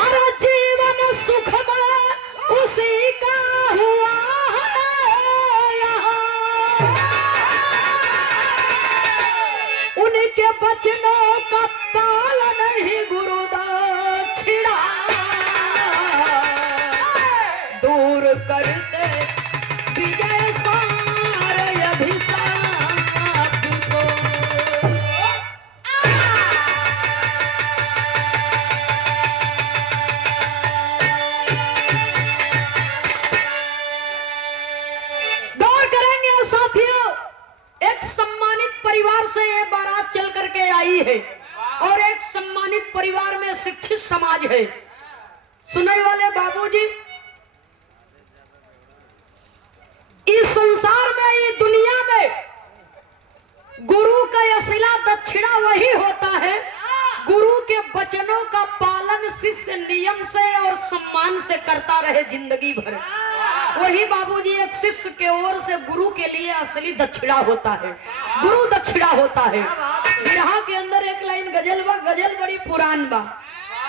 और जीवन सुख में उसी का हुआ है यहाँ। उनके बचनों का पालन ही गुरु दक्षिणा दूर करते विजय सार अभिशाप को। गौर करेंगे साथियों, एक सम्मानित परिवार से ये बारात चल करके आई है और एक सम्मानित परिवार में शिक्षित समाज है। सुनने वाले बाबूजी, इस संसार में, ये दुनिया में गुरु का असिला दक्षिणा वही होता है, गुरु के वचनों का पालन शिष्य नियम से और सम्मान से करता रहे जिंदगी भर। वही बाबूजी एक शिष्य के ओर से गुरु के लिए असली दक्षिणा होता है, गुरु दक्षिणा होता है। बिरहा के अंदर एक लाइन गजल बा, गजल बड़ी पुरान बा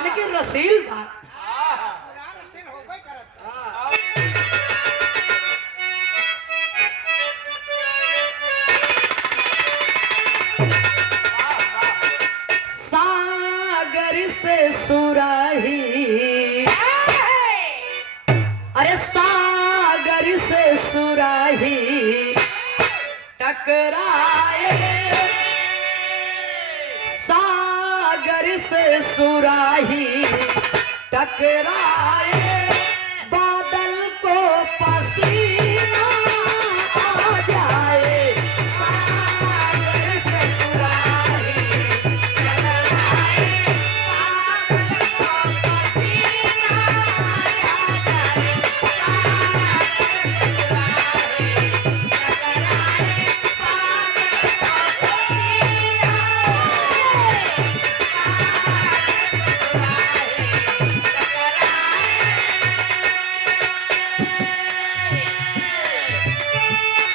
लेकिन रसील बा। सागर से सुराही, अरे सागर से सुराही टकराए, सागर से सुराही टकराए, बादल को पसीना आ जाए। सागर से सुराही टकराए, बादल को पसीना आ जाए।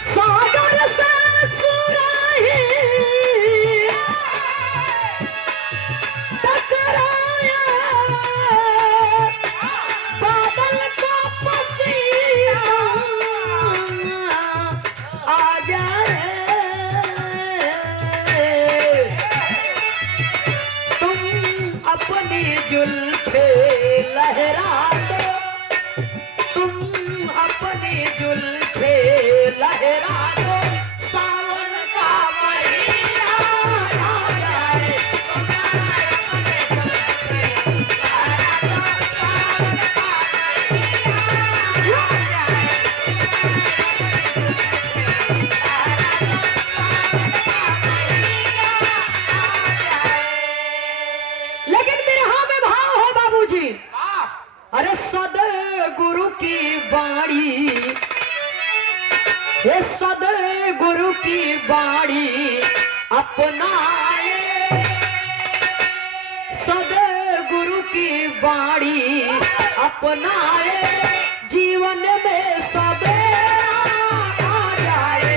सागर से सुराही टकराए, बादल का पसीना आ जाए। तुम अपनी जुल्फे लहरा दो, तुम अपनी जुल्फे लहरा दो, सावन का महीना आ जाए। लेकिन बिरहा में भाव है बाबूजी, अरे सदगुरु की वाणी, ये सदगुरु की वाणी अपनाए, सदगुरु की वाणी अपनाए, जीवन में सवेरा आ जाए।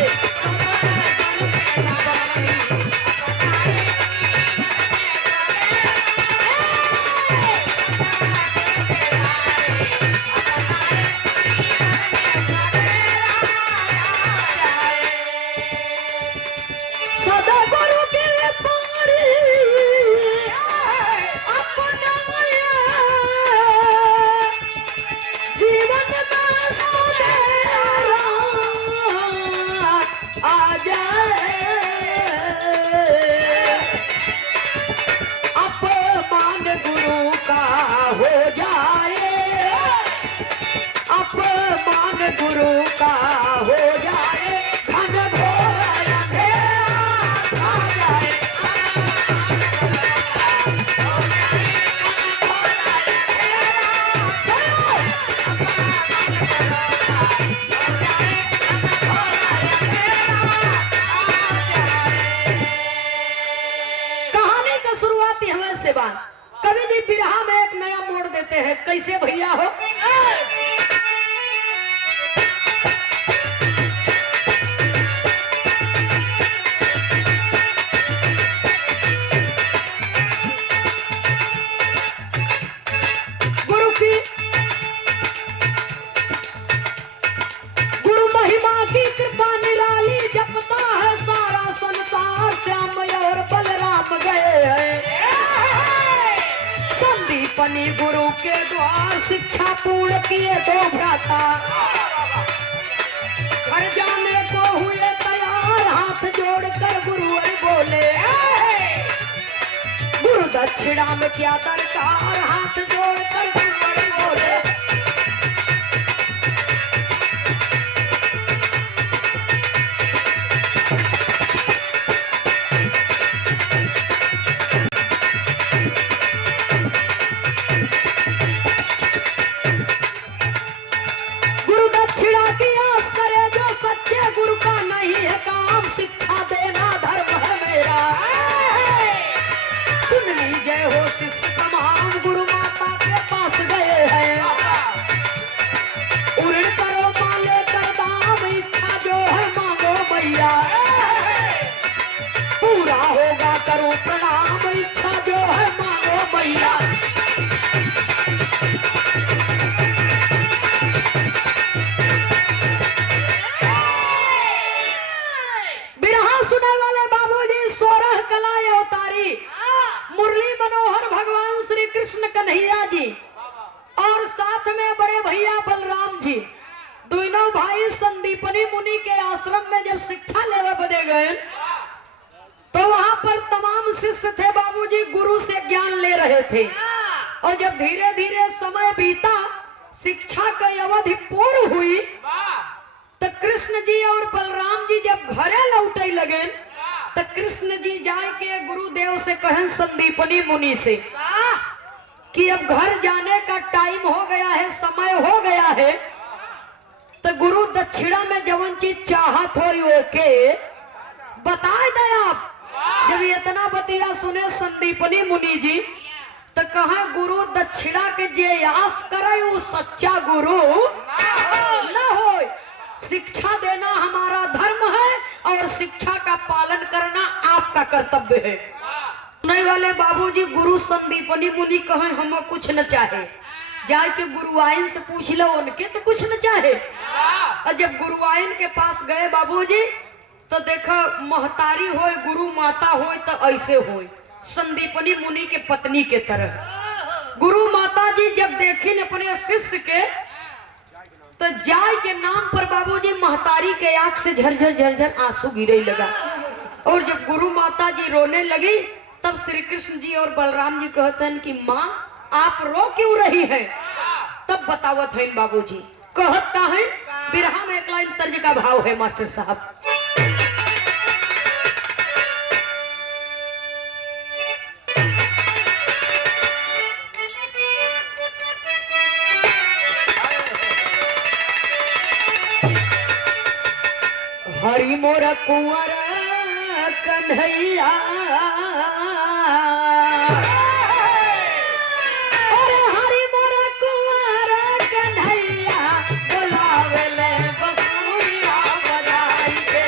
सदगुरु की वाणी अपनाए, जीवन में सवेरा आ जाए। अपमान गुरु का हो जाए, अपमान गुरु का हो जाए, घन घोर अंधेरा छा जाए। कहानी का शुरुआती हमें से बात, कवि जी बिरहा में एक नया मोड़ देते हैं। कैसे भैया हो? बनी गुरु के द्वार, शिक्षा पूर्ण किए दो भ्राता। घर जाने को हुए तैयार, हाथ जोड़कर गुरु बोले, गुरु दक्षिणा में क्या दरकार, हाथ जोड़कर गुरु बोले। गुरु दक्षिणा की आस करे जो सच्चे गुरु का नहीं है काम, शिक्षा देना धर्म है मेरा। सुन लीजिए हो शिष्य तमाम, गुरु माता के पास गए हैं। उड़ करो माले कर दाम, इच्छा जो है मांगो भैया। पूरा होगा करो प्रणाम, इच्छा जो है मांगो भैया। बिरहा सुने वाले बाबूजी 16 कलाएं उतारी। मुरली मनोहर भगवान श्री कृष्ण कन्हैया जी और साथ में बड़े भैया बलराम जी, दोनों भाई संदीपनी मुनि के आश्रम में जब शिक्षा लेवे बदे गए तो वहां पर तमाम शिष्य थे बाबूजी, गुरु से ज्ञान ले रहे थे। और जब धीरे धीरे समय बीता, शिक्षा की अवधि पूर्ण हुई, तो कृष्ण जी और बलराम जी जब घरे लौटे लगे तो कृष्ण जी जाए के गुरुदेव से कहें संदीपनी मुनि से कि अब घर जाने का टाइम हो गया है, समय हो गया है, तो गुरु दक्षिणा में जवन चीज चाहत हो के बता दे आप। जब इतना बतिया सुने संदीपनी मुनि जी तो कहा गुरु दक्षिणा के जे आस करे वो सच्चा गुरु न हो। शिक्षा देना हमारा धर्म है और शिक्षा का पालन करना आपका कर्तव्य है। सुनने वाले बाबूजी गुरु संदीपनी मुनि कहे हम कुछ न चाहे, जाए के गुरु आइन से पूछ लो, उनके तो कुछ न चाहे। और जब गुरु आइन के पास गए बाबूजी तो देखा महतारी होए, गुरु माता होए तो ऐसे होए संदीपनी मुनि के पत्नी के तरह। गुरु माता जी जब देखी अपने शिष्य के तो जाय के नाम पर बाबूजी महतारी के आंख से झरझर झरझर आंसू गिरे लगा। और जब गुरु माता जी रोने लगी तब श्री कृष्ण जी और बलराम जी कहते हैं कि माँ आप रो क्यों रही हैं? तब बतावत है बाबूजी, कहत का है बिरहा में एक लाइन तर्ज का भाव है मास्टर साहब। हरि मोर कुंवर कन्हैया, अरे हरि मोर कुंवर कन्हैया, बुलावेले बसुरिया बजाई के।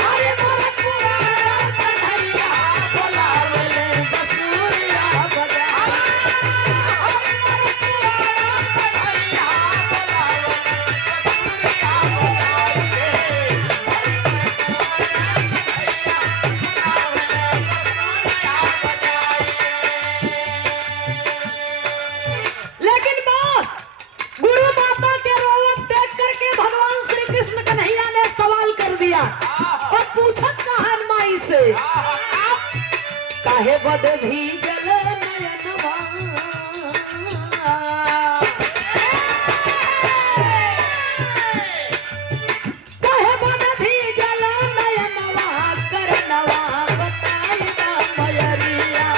हरि मोर कुंवर कन्हैया, बुलावेले बसुरिया बजाई। हरि मोर कुंवर कन्हैया, बुलावेले बसुरिया बजाई के। लेकिन बात गुरु माता के रोवत देख करके भगवान श्री कृष्ण कन्हैया ने सवाल कर दिया और पूछत कहन माई से, काहे बद भीजल नयनवा, काहे बद भीजल नयनवा, करनवा बताई दा मयरिया।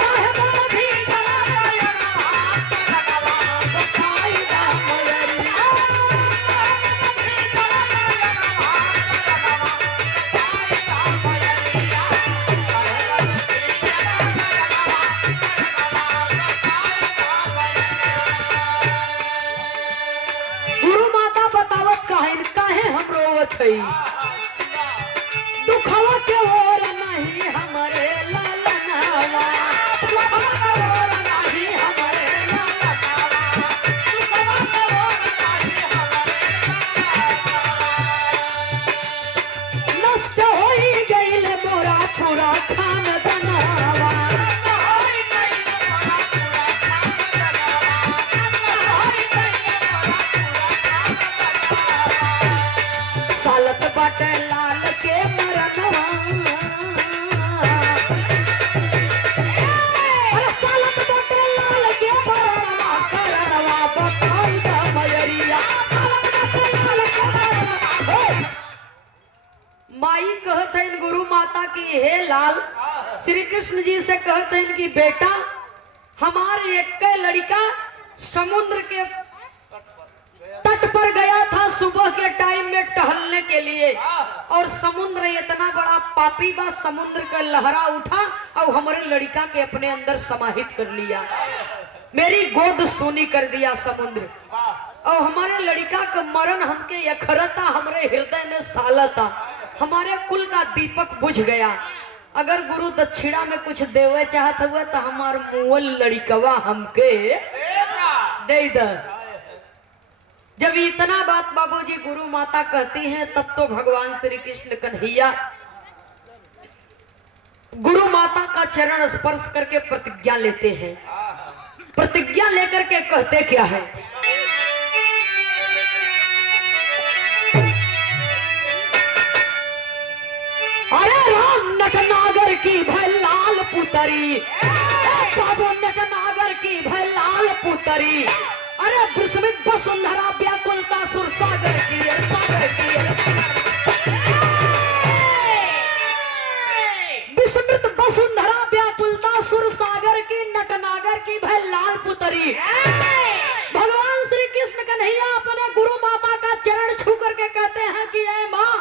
काहे बद भीजल नयनवा, करनवा बताई दा मयरिया। काहे बद भीजल नयनवा, करनवा बताई दा मयरिया। कृष्ण जी से कहते हैं कि बेटा हमारे एक लड़का समुद्र के तट पर गया था सुबह के टाइम में टहलने के लिए, और समुद्र इतना बड़ा पापी बा, समुद्र का लहरा उठा और हमारे लड़का के अपने अंदर समाहित कर लिया, मेरी गोद सोनी कर दिया समुद्र, और हमारे लड़का का मरण हमके यखरता, हमारे हृदय में सालता, हमारे कुल का दीपक बुझ गया। अगर गुरु दक्षिणा में कुछ देवे चाहत हुए तो हमार मुअल लड़कवा हमके दे दे। जब इतना बात बाबूजी गुरु माता कहती हैं तब तो भगवान श्री कृष्ण कन्हैया गुरु माता का चरण स्पर्श करके प्रतिज्ञा लेते हैं। प्रतिज्ञा लेकर के कहते क्या है, अरे राम नटनागर की भय लाल पुतरी, बाबू नटनागर की भय लाल पुतरी, अरे विस्मित वसुंधरा व्याकुलता सुर सागर की, सागर की विस्मृत वसुंधरा व्याकुलता सुर सागर की, नटनागर की भय लाल पुतरी। भगवान श्री कृष्ण कन्हैया अपने गुरु माता का चरण छू करके कहते हैं कि ऐ माँ,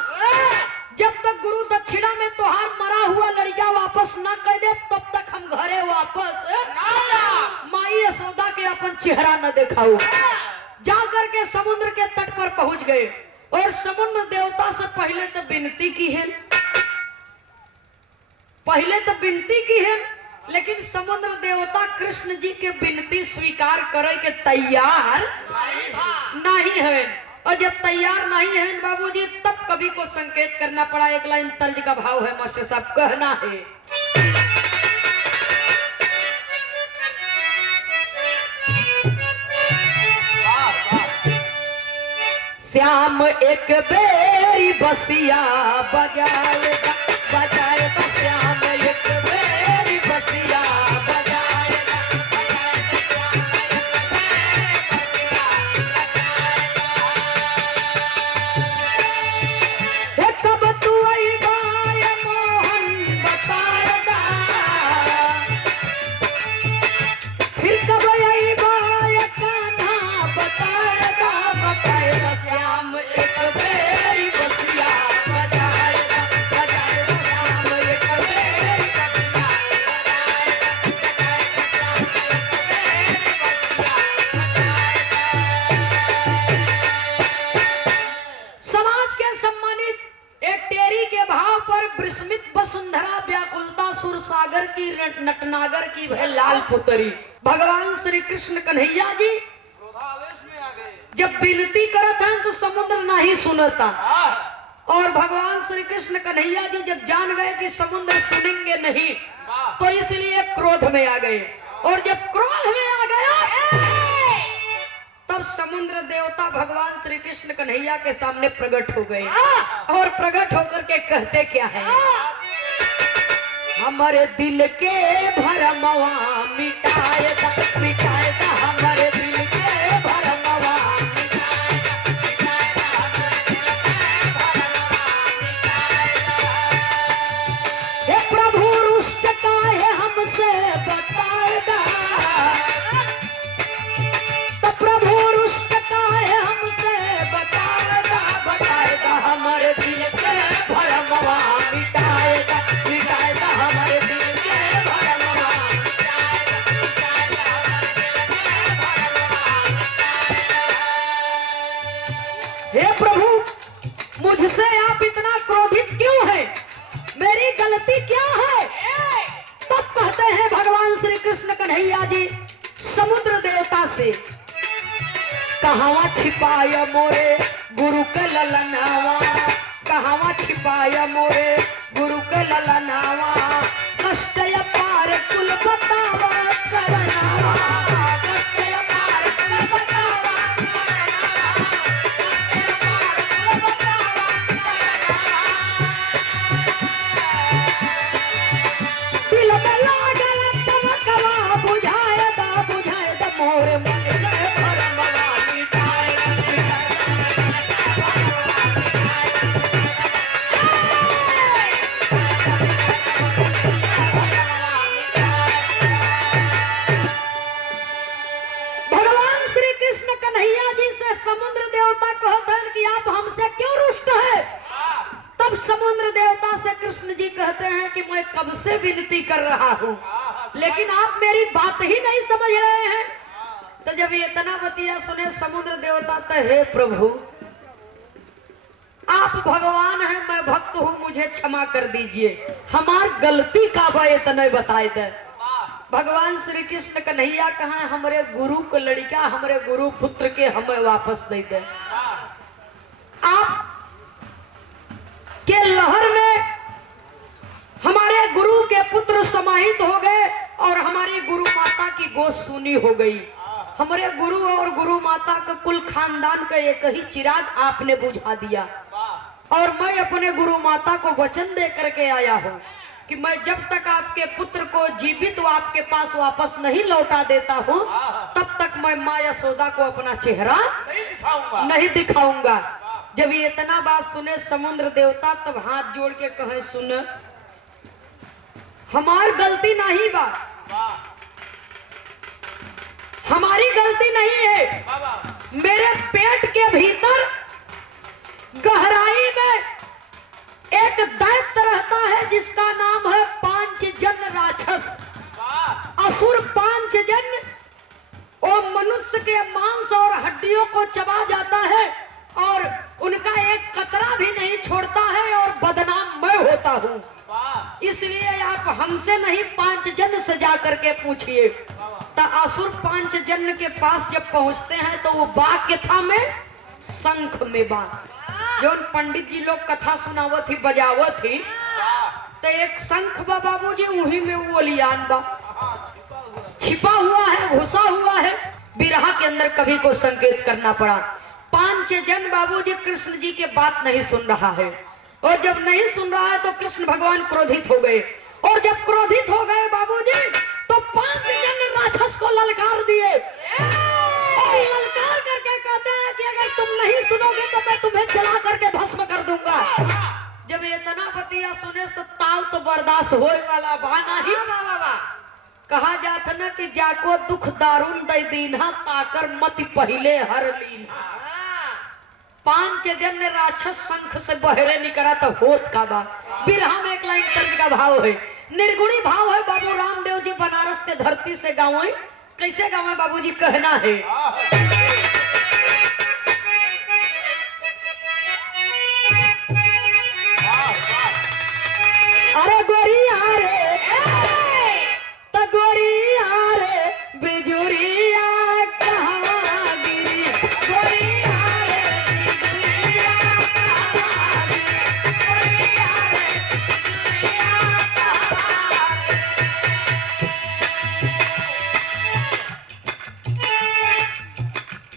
जब तक गुरु दक्षिणा में तोहार मरा हुआ लड़का वापस न कर दे तब तक हम घरे वापस माई यशोदा के अपन चेहरा न दिखाओ। जाकर के समुद्र के तट पर पहुंच गए और समुद्र देवता से पहले तो विनती की है, लेकिन समुद्र देवता कृष्ण जी के विनती स्वीकार करे के तैयार नहीं है। और जब तैयार नहीं है बाबूजी तब कवि को संकेत करना पड़ा। एक लाइन तर्ज का भाव है मास्टर साहब, कहना है श्याम एक बेरी बसिया बजाएगा, बजाएगा श्याम एक बेरी बसिया नटनागर की वह लाल पुतरी। भगवान श्री कृष्ण कन्हैया जी क्रोधावेश में आ गए। जब विनती करत हैं तो समुद्र नहीं सुनता, और भगवान श्री कृष्ण कन्हैया जी जब जान गए कि समुद्र सुनेंगे नहीं तो इसलिए क्रोध में आ गए। और जब क्रोध में आ गया तब समुद्र देवता भगवान श्री कृष्ण कन्हैया के सामने प्रकट हो गए, और प्रकट होकर के कहते क्या है, हमारे दिल के भरमवा मिटाएगा, मिटाएगा हमारे दिल के भरमवा मिटाएगा, मिटाएगा हमारे दिल के भरमवा मिटाएगा। हे प्रभु रुष्ट काहे हमसे बताएगा, तो प्रभु रुष्ट काहे हमसे बताएगा, बताएगा हमारे दिल के भरमवा मिटाएगा, मिटाएगा हमारे दिल के भरमवा मिटाएगा, मिटाएगा हमारे दिल के भरमवा मिटाएगा। हे प्रभु मुझसे आप इतना क्रोधित क्यों हैं, मेरी गलती क्या है? तब कहते हैं भगवान श्री कृष्ण कन्हैया जी समुद्र देवता से, कहावा छिपाया मोरे गुरु के ललनावा, कहावा छिपाया मोरे गुरु के ललनावा, कष्ट अपार कुल बतावा करनावा, कष्ट अपार कुल बतावा करनावा, कष्ट अपार कुल बतावा करनावा। दिल में लागल तवकवा बुझाएगा, बुझाएगा मोरे मन के भरमवा मिटाएगा, मिटाएगा देवता कहते हैं कि आप हमसे क्यों रुष्ट है? तब समुद्र देवता से कृष्ण जी कहते हैं कि मैं कब से विनती कर रहा हूँ, लेकिन आप मेरी बात ही नहीं समझ रहे हैं। तो जब ये इतना बतिया सुने समुद्र देवता, तो हे प्रभु, आप भगवान हैं, मैं भक्त हूँ, मुझे क्षमा कर दीजिए, हमार गलती का बा इतना बताए दे। भगवान श्री कृष्ण कन्हैया कहा, हमारे गुरु को लड़का, हमारे गुरु पुत्र के हमें वापस दे दे। आप के लहर में हमारे गुरु के पुत्र समाहित हो गए और हमारी गुरु माता की गोद सूनी हो गई। हमारे गुरु और गुरु माता का कुल खानदान का एक ही चिराग आपने बुझा दिया। और मैं अपने गुरु माता को वचन दे करके आया हूँ कि मैं जब तक आपके पुत्र को जीवित आपके पास वापस नहीं लौटा देता हूँ, तब तक मैं माँ यशोदा को अपना चेहरा नहीं दिखाऊंगा। जब ये इतना बात सुने समुद्र देवता, तब हाथ जोड़ के कहे, सुन, हमारी गलती नहीं बा, हमारी गलती नहीं है। मेरे पेट के भीतर गहराई में एक दैत्य रहता है जिसका नाम है पांचजन राक्षस। असुर पांचजन वो मनुष्य के मांस और हड्डियों को चबा जाता है और उनका एक कतरा भी नहीं छोड़ता है और बदनाम मैं होता हूँ। इसलिए आप हमसे नहीं पांचजन से जा करके पूछिए। तो असुर पांचजन के पास जब पहुंचते हैं तो वो बाघ के था में शंख में बाघ, जो पंडित जी लोग कथा सुनावत थी, बजावत थी, तो एक शंख बा बाबूजी, वही में वो लियान बा छिपा हुआ है, घुसा हुआ है। बिरहा के अंदर कभी को संकेत करना पड़ा। पांचजन बाबूजी कृष्ण जी के बात नहीं सुन रहा है, और जब नहीं सुन रहा है तो कृष्ण भगवान क्रोधित हो गए। और जब क्रोधित हो गए बाबूजी, तो पांचजन राक्षस को ललकार दिए और ललकार करके कहते हैं कि अगर तुम नहीं सुनोगे तो मैं तुम्हें जला करके भस्म कर दूंगा। जब ये तना बतिया सुने तो ताल तो बर्दाश्त होए वाला बाना ही। कहा जाता ना कि जाको दुख दारुण दई दीन्हा, ताकर मत पहिले हर लीन्हा। पांचजन राक्षस शंख से बहरे निकला तो होत का बा। बिरहा में एक लाइन तर्ज का भाव है, निर्गुणी भाव है। बाबू रामदेव जी बनारस के धरती से गाँव, कैसे गाँव बाबूजी कहना है, अरे गोरिया रे, तो गोरिया रे बिजुरिया कहाँ गिरी, गोरिया रे बिजुरिया कहाँ गिरी, गोरिया रे बिजुरिया कहाँ गिरी।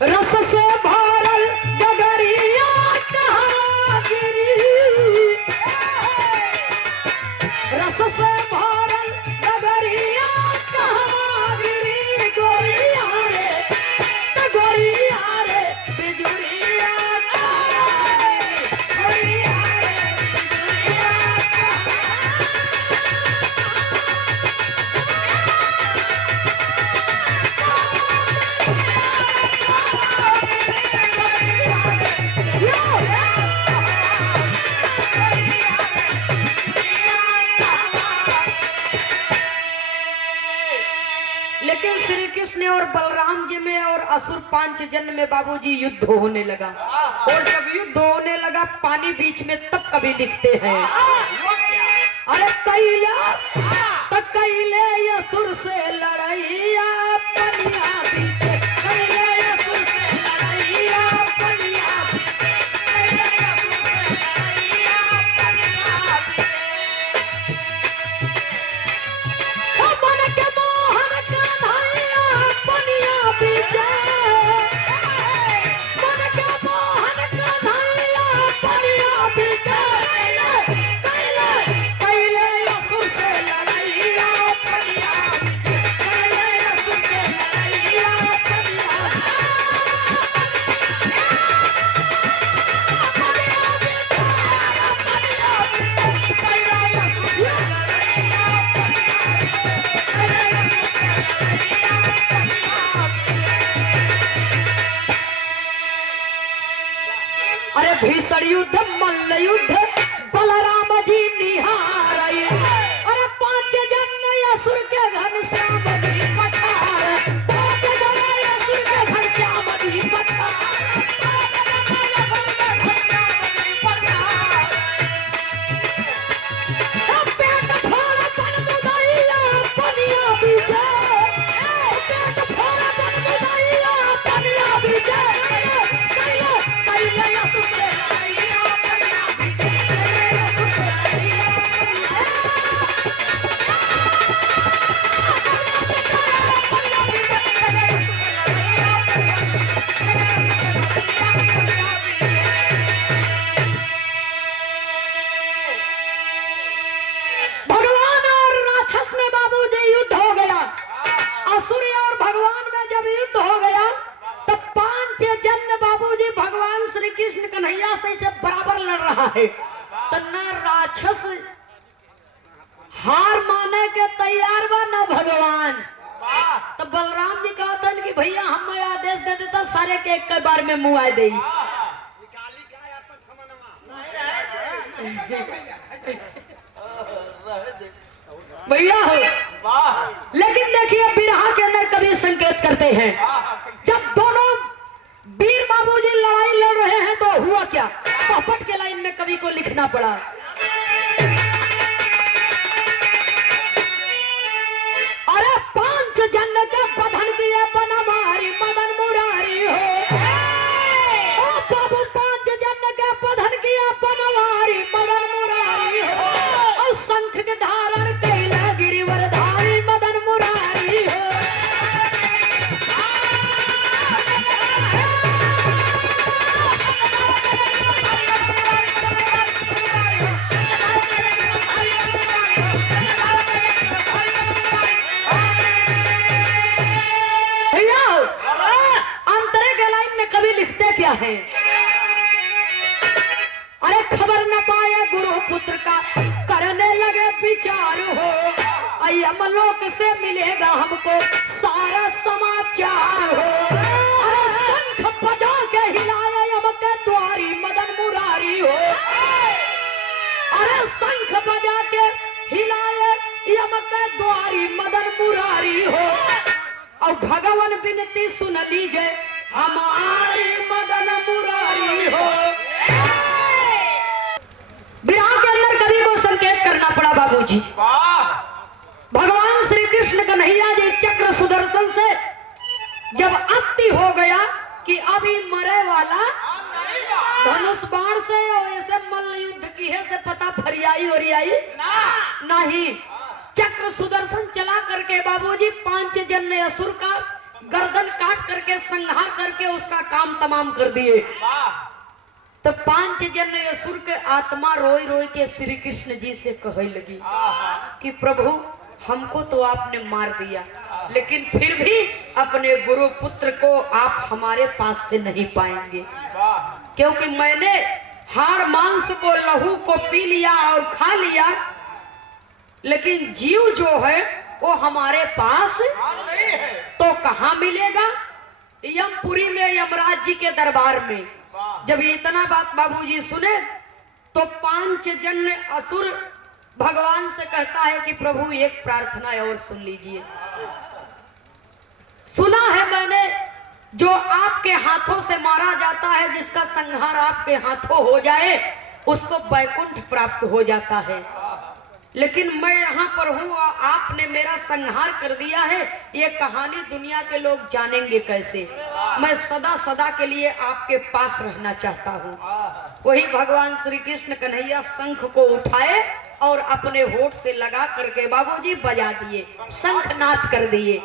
रस से भरल डगरिया कहाँ गिरी, रस से भरल डगरिया कहाँ गिरी, गोरिया रे तो गोरिया रे बिजुरिया कहाँ गिरी, गोरिया रे बिजुरिया लेकिन श्री कृष्ण और बलराम जी में और असुर पांचजन में बाबूजी युद्ध होने लगा। और जब युद्ध होने लगा पानी बीच में, तब कभी लिखते हैं, अरे कैला तो कैले असुर से लड़ैया पनिया पीछे, कैले असुर से लड़ैया पनिया पीछे, कैले असुर से लड़ैया पनिया पीछे। मन के मोहन कन्हैया पनिया पीछे, मन के मोहन कन्हैया पनिया पीछे, कैले कैले असुर से लड़ैया पनिया पीछे, भीषण युद्ध मल्ल युद्ध बलराम जी निहार। अरे 5 जन असुर के घनश्याम जी पठार, 5 जन असुर के घनश्याम जी पठार। पेट फोड़ बन मुदैया पनिया बीचे, पेट फोड़ बन मुदैया पनिया बीचे। कैले असुर से लड़ैया पनिया बीचे, कैले असुर से लड़ैया पनिया भगवान और राक्षस में बाबूजी युद्ध हो गया। असुर और भगवान में जब युद्ध हो गया तब 5 जन बाबूजी भगवान श्री कृष्ण कन्हैया से बराबर लड़ रहा है। तो न राक्षस हार माने के तैयार बा न भगवान। तो बलराम जी कहते हैं कि भैया हम आदेश दे देता सारे के एक बार में मुँह आए दे। भैया हो, लेकिन देखिए बिरहा के अंदर कवि संकेत करते हैं, जब दोनों वीर बाबूजी लड़ाई लड़ रहे हैं तो हुआ क्या। पोपट के लाइन में कवि को लिखना पड़ा। अरे 5 जन के बधन किए बनमारी मदन मुरारी हो। ओ बाबू 5 जन के बधन किए बनमारी मदन मुरारी हो। और शंख के धारण कैला गिरिवरधारी मदन मुरारी हो। कवि लिखते क्या है। अरे खबर न पाए गुरु पुत्र का करने लगे विचार हो। यमलोक से मिलेगा हमको सारा समाचार हो। अरे शंख बजा के हिलाए यम के द्वारी मदन मुरारी हो। अरे शंख बजा के हिलाए यम के द्वारी मदन मुरारी हो। और भगवान विनती सुन लीजिए हमारी मदन मुरारी हो। विराह के अंदर कवि को संकेत करना पड़ा बाबूजी। भगवान श्री कृष्ण कन्हैया जी चक्र सुदर्शन से जब अति हो गया कि अभी मरे वाला धनुष बाण से और ऐसे मल्ल युद्ध की है से पता फरियाई ओरियाई नहीं। चक्र सुदर्शन चला करके बाबूजी 5 जन ने असुर का गर्दन काट करके संहार करके उसका काम तमाम कर दिए। तो 5 जन असुर के आत्मा रोई रोई के श्री कृष्ण जी से कहे लगी कि प्रभु हमको तो आपने मार दिया, लेकिन फिर भी अपने गुरु पुत्र को आप हमारे पास से नहीं पाएंगे, क्योंकि मैंने हाड़ मांस को लहू को पी लिया और खा लिया, लेकिन जीव जो है वो हमारे पास नहीं है। तो कहाँ मिलेगा। यमपुरी में यमराज जी के दरबार में। जब ये इतना बात बाबूजी सुने तो 5 जन असुर भगवान से कहता है कि प्रभु एक प्रार्थना और सुन लीजिए। सुना है मैंने जो आपके हाथों से मारा जाता है, जिसका संहार आपके हाथों हो जाए उसको वैकुंठ प्राप्त हो जाता है, लेकिन मैं यहाँ पर हूँ आपने मेरा संहार कर दिया है, ये कहानी दुनिया के लोग जानेंगे कैसे। मैं सदा सदा के लिए आपके पास रहना चाहता हूँ। वही भगवान श्री कृष्ण कन्हैया शंख को उठाए और अपने होठ से लगा करके बाबूजी बजा दिए, शंखनाद कर दिए।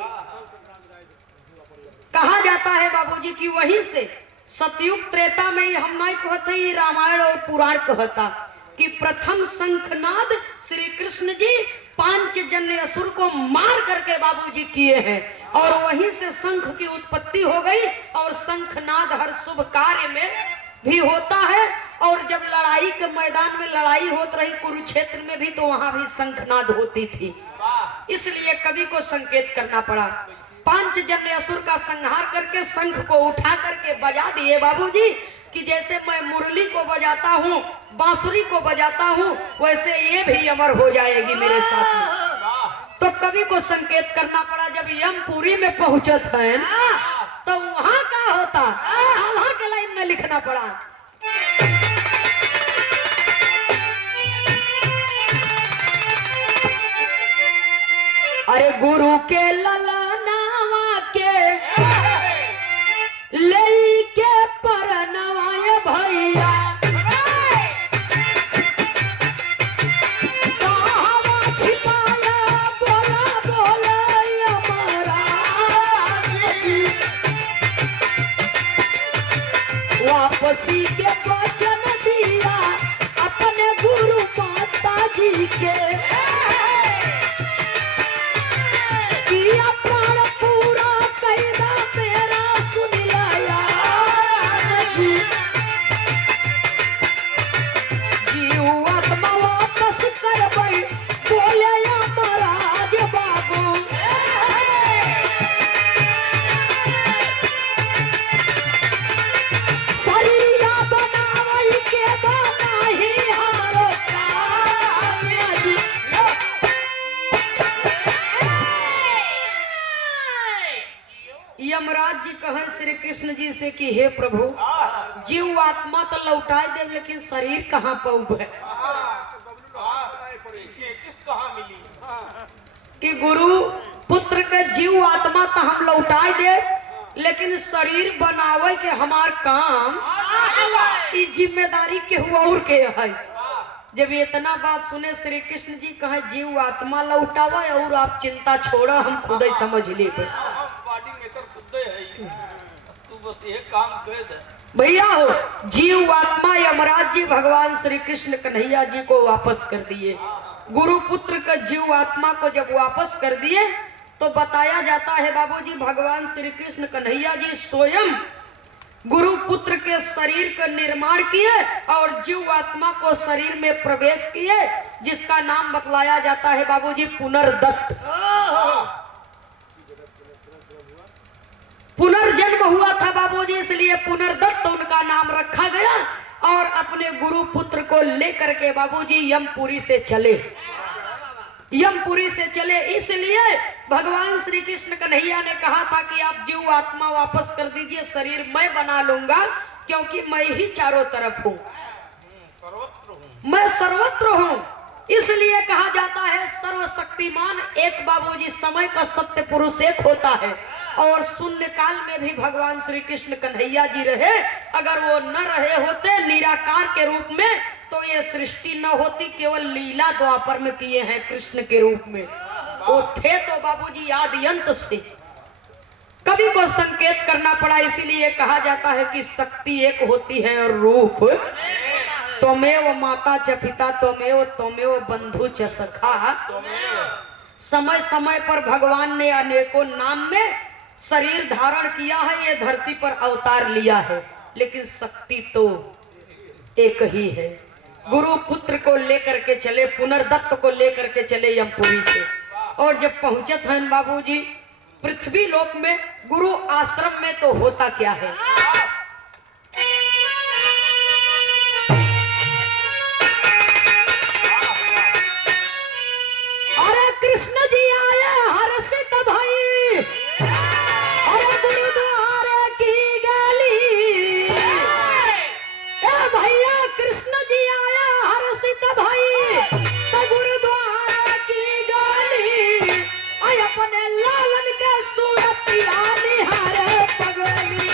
कहा जाता है बाबूजी कि वहीं से सतयुग त्रेता में हम नहीं कहते, रामायण और पुराण कहता कि प्रथम शंखनाद श्री कृष्ण जी 5 जन असुर को मार करके बाबूजी किए हैं, और वहीं से शंख की उत्पत्ति हो गई। और शंखनाद हर शुभ कार्य में भी होता है, और जब लड़ाई के मैदान में लड़ाई होती रही कुरुक्षेत्र में भी, तो वहां भी शंखनाद होती थी। इसलिए कवि को संकेत करना पड़ा। 5 जन असुर का संहार करके शंख को उठा करके बजा दिए बाबूजी कि जैसे मैं मुरली को बजाता हूँ, बांसुरी को बजाता हूँ, वैसे ये भी अमर हो जाएगी मेरे साथ में। तो कवि को संकेत करना पड़ा। जब यमपुरी में पहुंचत है तो वहां का होता, आल्हा के लाइन में लिखना पड़ा। अरे गुरु के ललनावा के लेके परनवाए भैया, कहावा छिपाया बोला बोला हमारा, वापसी के वचन दिया अपने गुरु माता जी के, प्राण पूरा कैदा मेरा सुन लाया जी, जीव आत्मा वापस कर भाई बोले महाराज बाबू, शरीर बनावल के बना ही हमारो काम जी। यमराज जी कहें श्री कृष्ण जी से कि हे प्रभु, जीव आत्मा तो लौटाए दे, लेकिन शरीर कहाँ पौब है कि गुरु पुत्र के जीव आत्मा तो हम लौटाए दे, लेकिन शरीर बनावे के हमार काम, ई जिम्मेदारी के हुआ और के है। जब इतना बात सुने श्री कृष्ण जी कहे जीव आत्मा लौटावा और आप चिंता छोड़ा, हम खुद ही समझ ले भैया हो। जीव आत्मा यमराज जी भगवान श्री कृष्ण कन्हैया जी को वापस कर दिए। गुरु पुत्र का जीव आत्मा को जब वापस कर दिए तो बताया जाता है बाबूजी, भगवान श्री कृष्ण कन्हैया जी स्वयं गुरु पुत्र के शरीर का निर्माण किए और जीव आत्मा को शरीर में प्रवेश किए, जिसका नाम बतलाया जाता है बाबूजी पुनर्दत्त। पुनर्जन्म हुआ था बाबूजी, इसलिए पुनर्दत्त उनका नाम रखा गया। और अपने गुरु पुत्र को लेकर के बाबूजी यमपुरी से चले, यमपुरी से चले। इसलिए भगवान श्री कृष्ण कन्हैया ने कहा था कि आप जीव आत्मा वापस कर दीजिए, शरीर मैं बना लूंगा, क्योंकि मैं ही चारों तरफ हूँ, मैं सर्वत्र हूँ। इसलिए कहा जाता है सर्वशक्तिमान एक बाबूजी, समय का सत्य पुरुष एक होता है। और शून्य काल में भी भगवान श्री कृष्ण कन्हैया जी रहे। अगर वो न रहे होते निराकार के रूप में तो ये सृष्टि न होती, केवल लीला द्वापर में किए हैं कृष्ण के रूप में। वो थे तो बाबूजी आदि अंत से। कवि को संकेत करना पड़ा, इसीलिए कहा जाता है कि शक्ति एक होती है और रूप त्वमेव माता च पिता त्वमेव बंधु च सखा। समय समय पर भगवान ने अनेकों नाम में शरीर धारण किया है, ये धरती पर अवतार लिया है, लेकिन शक्ति तो एक ही है। गुरु पुत्र को लेकर के चले, पुनर्दत्त को लेकर के चले यमपुरी से। और जब पहुंचे थे बाबूजी पृथ्वी लोक में, गुरु आश्रम में, तो होता क्या है, अरे कृष्ण जी आए हर्षित भाई, अरे गुरुद्वारे की गली, ए भैया कृष्ण जी आया हर्षित भाई, तो गुरुद्वारे की गली, आए अपने लालन के सूरत निहारे पगली।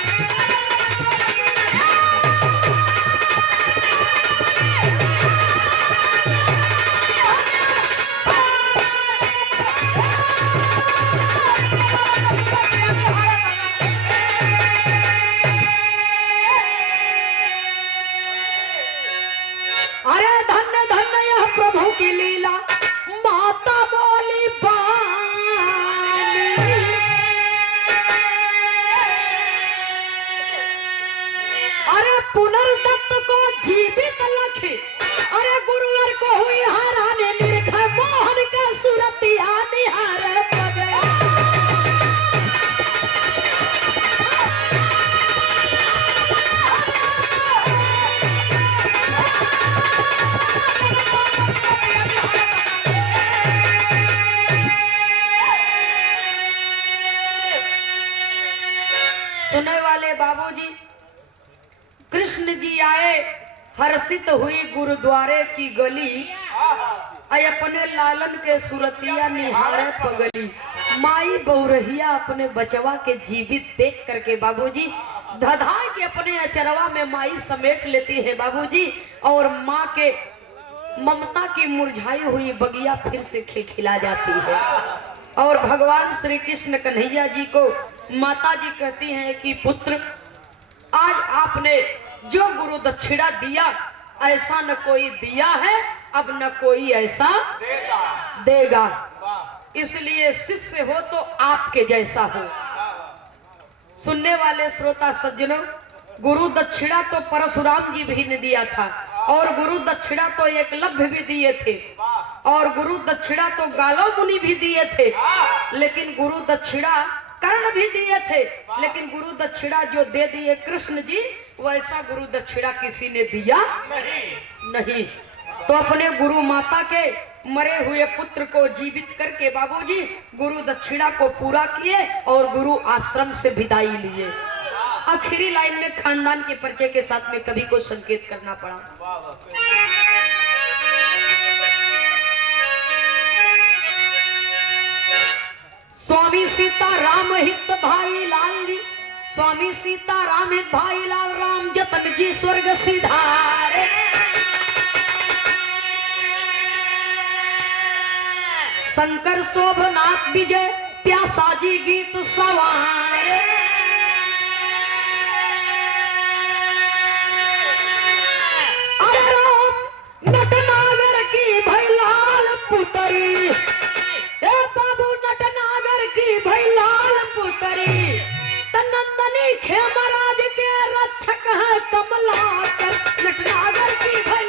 सुने वाले बाबूजी, कृष्ण जी आए, हर्षित हुई गुरुद्वारे की गली, आई अपने लालन के सुरतिया निहारे पगली। माई बौरहिया अपने बचवा के जीवित देख करके बाबूजी धधा के अपने अचरवा में माई समेट लेती है बाबूजी, और माँ के ममता की मुरझाई हुई बगिया फिर से खिलखिला जाती है। और भगवान श्री कृष्ण कन्हैया जी को माता जी कहती हैं कि पुत्र, आज आपने जो गुरु दक्षिणा दिया ऐसा न कोई दिया है, अब न कोई ऐसा देगा। इसलिए शिष्य हो तो आपके जैसा हो। सुनने वाले श्रोता सज्जनों, गुरु दक्षिणा तो परशुराम जी भी ने दिया था, और गुरु दक्षिणा तो एकलव्य भी दिए थे, और गुरु दक्षिणा तो गालव मुनि भी दिए थे, लेकिन गुरु दक्षिणा कर्ण भी दिए थे, लेकिन गुरु दक्षिणा जो दे दिए कृष्ण जी, वैसा गुरु दक्षिणा किसी ने दिया नहीं। तो अपने गुरु माता के मरे हुए पुत्र को जीवित करके बाबूजी गुरु दक्षिणा को पूरा किए और गुरु आश्रम से विदाई लिए। आखिरी लाइन में खानदान के परिचय के साथ में कवि को संकेत करना पड़ा। स्वामी सीताराम हित भाई लाल जी, स्वामी सीताराम हित भाई लाल, राम जतन जी स्वर्ग सिधारे। शंकर शोभनाथ विजय प्यासा जी गीत सवारे। अरे राम नटनागर की भई लाल पुतरी, ए बाबू नटनागर की भई लाल पुतरी, तनंदनी खेमराज के रक्षक है कमलाकर, नटनागर की भई